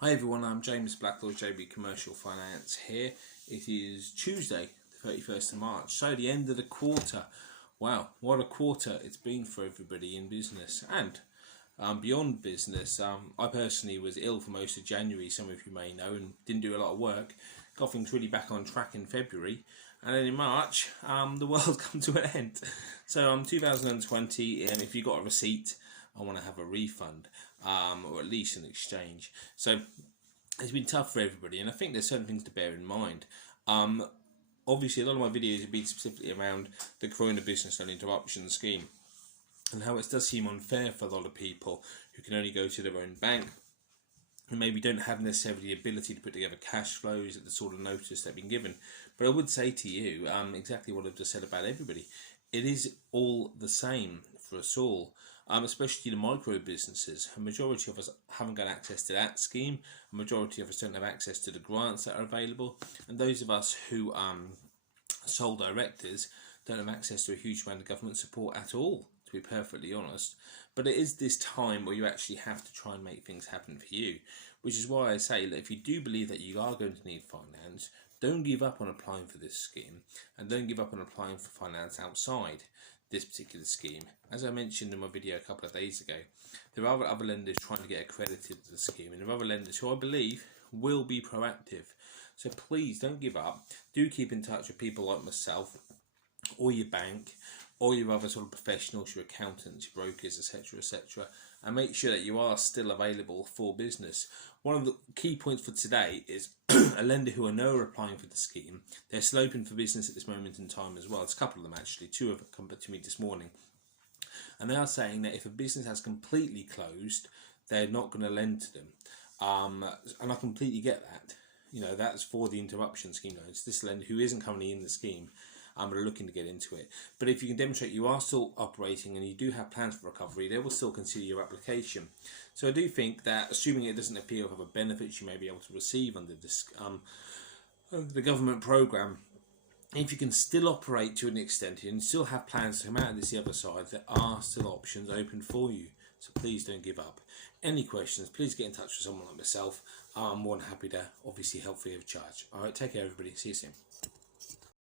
Hi everyone, I'm James Blackwell, JB Commercial Finance here. It is Tuesday, the 31st of March, so the end of the quarter. Wow, what a quarter it's been for everybody in business and beyond business. I personally was ill for most of January, some of you may know, and didn't do a lot of work. Got things really back on track in February, and then in March, the world come to an end. So 2020, and if you got a receipt, I want to have a refund, or at least an exchange. So it's been tough for everybody, and I think there's certain things to bear in mind. Obviously, a lot of my videos have been specifically around the Corona Business Loan Interruption Scheme and how it does seem unfair for a lot of people who can only go to their own bank and maybe don't have necessarily the ability to put together cash flows at the sort of notice they've been given. But I would say to you exactly what I've just said about everybody. It is all the same for us all, especially the micro businesses. A majority of us haven't got access to that scheme. A majority of us don't have access to the grants that are available. And those of us who are sole directors don't have access to a huge amount of government support at all, to be perfectly honest. But it is this time where you actually have to try and make things happen for you, which is why I say that if you do believe that you are going to need finance, don't give up on applying for this scheme, and don't give up on applying for finance outside this particular scheme. As I mentioned in my video a couple of days ago, there are other lenders trying to get accredited to the scheme, and there are other lenders who I believe will be proactive. So please don't give up. Do keep in touch with people like myself, or your bank, or your other sort of professionals, your accountants, your brokers, etc., etc., and make sure that you are still available for business. One of the key points for today is a lender who I know are applying for the scheme. They're still open for business at this moment in time as well. It's a couple of them actually. Two have come to me this morning, and they are saying that if a business has completely closed, they're not going to lend to them. And I completely get that. You know, that's for the interruption scheme loans. This lender who isn't currently in the scheme, but are looking to get into it. But if you can demonstrate you are still operating and you do have plans for recovery, they will still consider your application. So I do think that, assuming it doesn't appear to have a benefits you may be able to receive under this the government programme, if you can still operate to an extent and still have plans to come out of this the other side, there are still options open for you. So please don't give up. Any questions, please get in touch with someone like myself. I'm more than happy to obviously help free of charge. Alright, take care everybody. See you soon.